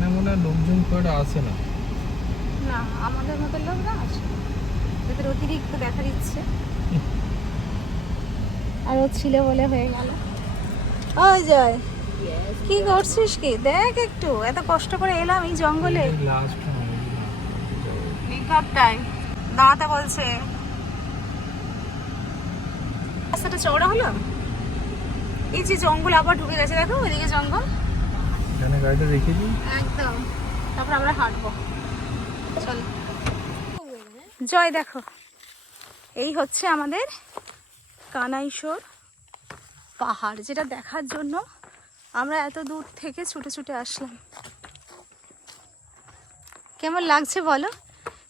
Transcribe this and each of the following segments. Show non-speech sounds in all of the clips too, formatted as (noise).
এখানে মনে হয় লোকজন খুব একটা আসে না। না আমাদের মতো লোক না। আসে এদের অতিরিক্ত দেখা দিচ্ছে। (laughs) আর ও ছিল বলে হয়ে গেল। ওই জয় কি করছিস কি? দেখ একটু এত কষ্ট করে এলাম এই জঙ্গলে। লাস্ট পিকআপটাই দাঁড়াতে বলছে রাস্তাটা চওড়া হলো? এই যে জঙ্গল আবার ঢুকে গেছে দেখো ওইদিকে জঙ্গল। এখানে গাড়িটা রেখে দিই। একদম। তারপর আমরা হাঁটবো। চল। জয় দেখো। এই হচ্ছে আমাদের কানাইশোর পাহাড় যেটা দেখার জন্য আমরা এত দূর থেকে ছুটে ছুটে আসলাম। কেমন লাগছে বলো?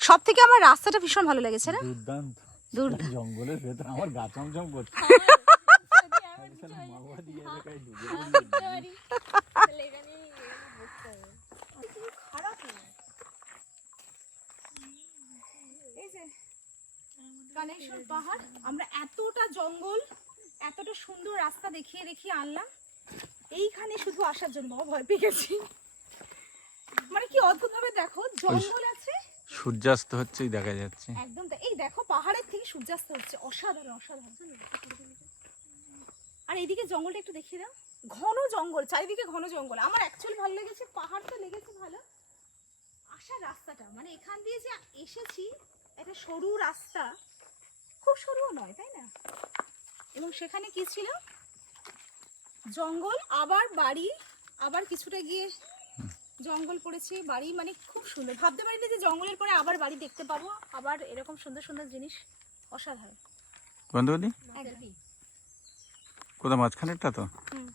সব থেকে আমার রাস্তাটা ভীষণ ভালো লেগেছে না? দুর্দান্ত। দূর জঙ্গলের ভেতর আমার গা চমচম করছে। কানেকশন পাহাড় আমরা এতটা জঙ্গল এতটা সুন্দর রাস্তা দেখিয়ে দেখিয়ে আনলাম। এইখানে শুধু আসার জন্য বাবা ভয় পেয়ে গেছি। মানে কি অদ্ভুত ভাবে দেখো জঙ্গল আছে। সূর্যাস্ত হচ্ছেই দেখা যাচ্ছে। একদম। এই দেখো পাহাড়ের থেকে সূর্যাস্ত হচ্ছে। অসাধারণ অসাধারণ। আর এইদিকে জঙ্গলটা একটু দেখিয়ে দাও। ঘন জঙ্গল চারিদিকে ঘন জঙ্গল। আমার অ্যাকচুয়ালি ভালো লেগেছে পাহাড় তো লেগেছে ভালো। আসার রাস্তাটা মানে এখান দিয়ে যে এসেছি একটা সরু রাস্তা খুব সরুও নয় তাই না? এবং সেখানে কি ছিল? জঙ্গল আবার বাড়ি আবার কিছুটা গিয়ে জঙ্গল পড়েছে। বাড়ি মানে খুব সুন্দর। ভাবতে পারিনি যে জঙ্গলের পরে আবার বাড়ি দেখতে পাবো। আবার এরকম সুন্দর সুন্দর জিনিস অসাধারণ। একদম কোথাও মাঝখানেরটা তো? হুম।